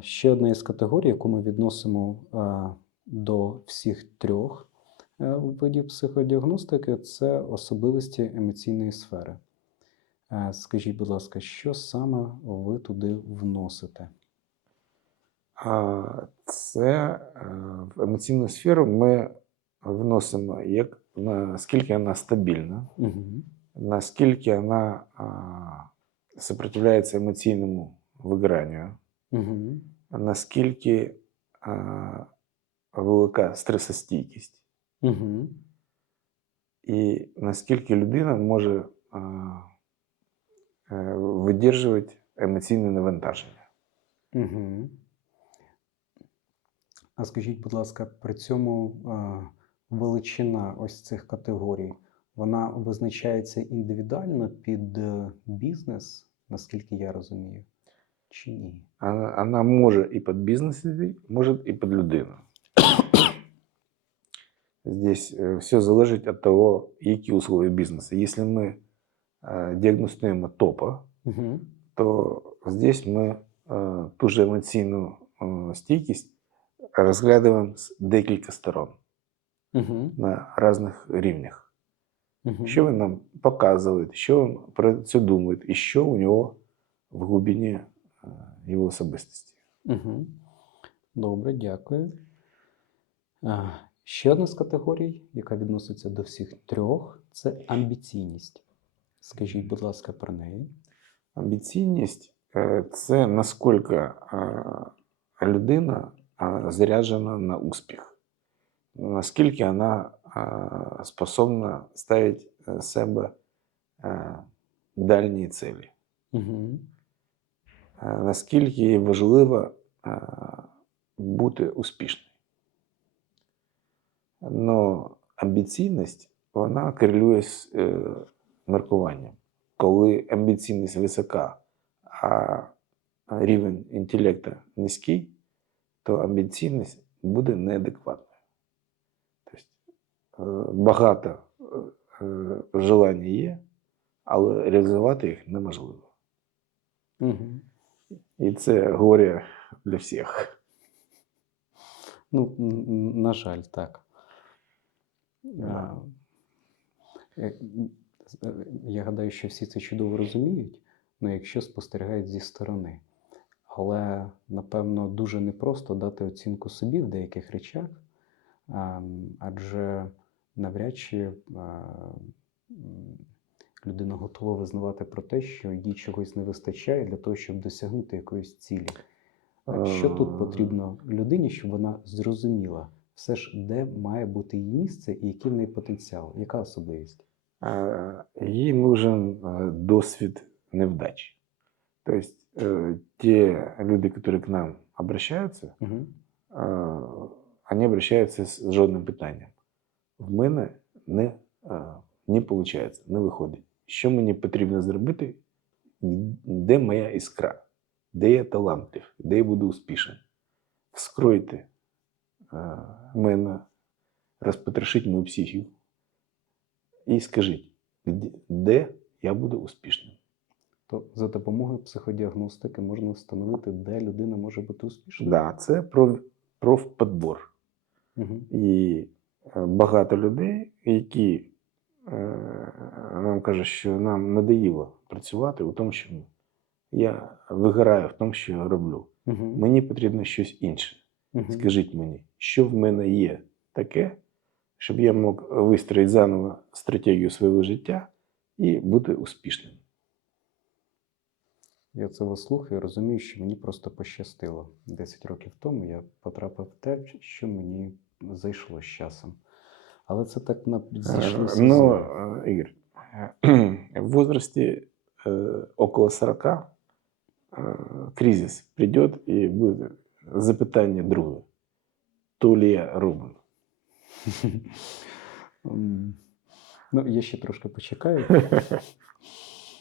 Ще одна із категорій, яку ми відносимо до всіх трьох е, видів психодіагностики, це особливості емоційної сфери. Е, Скажіть, будь ласка, що саме ви туди вносите? Це е, в емоційну сферу ми вносимо, як наскільки вона стабільна, Угу. наскільки вона сопротивляється емоційному вигранню, Угу. наскільки а, велика стресостійкість, Угу. і наскільки людина може а, е, видержувати емоційне навантаження. Угу. А скажіть, будь ласка, при цьому а, величина ось цих категорій, вона визначається індивідуально під е, бізнес, наскільки я розумію, чи ні? Она, она может и под бизнес идти, может и под людину. Здесь все залежить від того, які условия бізнесу. Якщо ми э, діагностуємо топа, Угу. то здесь ми э, ту же емоційну э, стійкість розглядаємо з декілька сторон Угу. на різних рівнях. Угу. Що він нам показує, що він про це думає, і що у нього в глибині е, його особистості. Угу. Добре, дякую. Ще одна з категорій, яка відноситься до всіх трьох, це амбіційність. Скажіть, будь ласка, про неї. Амбіційність е, це наскільки е, людина е, заряджена на успіх, наскільки вона е, способна ставити е, себе е, дальні цілі, Угу. Е, наскільки важливо е, бути успішною. Но амбіційність вона корелює з е, маркуванням. Коли амбіційність висока, а рівень інтелекту низький, то амбіційність буде неадекватною. Тобто, багато желань є, але реалізувати їх неможливо. Угу. І це горе для всіх. Ну, на жаль, так. Да. е, е, Я гадаю, що всі це чудово розуміють, ну, якщо спостерігають зі сторони. Але, напевно, дуже непросто дати оцінку собі в деяких речах, адже навряд чи людина готова визнавати про те, що їй чогось не вистачає для того, щоб досягнути якоїсь цілі. Що тут Е, потрібно людині, щоб вона зрозуміла все ж, де має бути її місце і який в неї потенціал, яка особливість? Е, Їй нужен е, досвід невдач. Тобто е, ті люди, які к нам обращаються, Угу. е, вони обращаються з жодним питанням. В мене не, е, не виходить, не виходить. Що мені потрібно зробити? Де моя іскра? Де я талантлив? Де я буду успішним? Вскройте мене, розпотрошіть мою психіку і скажіть, де- я буду успішним. То за допомогою психодіагностики можна встановити, де людина може бути успішною. Да, це про, профподбор. Угу. І е, багато людей, які нам кажуть, що нам надоїло працювати у тому, що я вигораю в тому, що я роблю. Угу. Мені потрібно щось інше. Угу. Скажіть мені, що в мене є таке, щоб я мог вистроїти заново стратегію свого життя і бути успішним. Я це вислухаю, розумію, що мені просто пощастило. 10 років тому я потрапив в те, що мені зайшло з часом. Але це так на зійшлося. Ну, з- э, Игорь, э, в возрасте э, около 40 э, кризис придет и будет запитання друге. То ли я роблю? М, Ну, я ще трошки почекаю.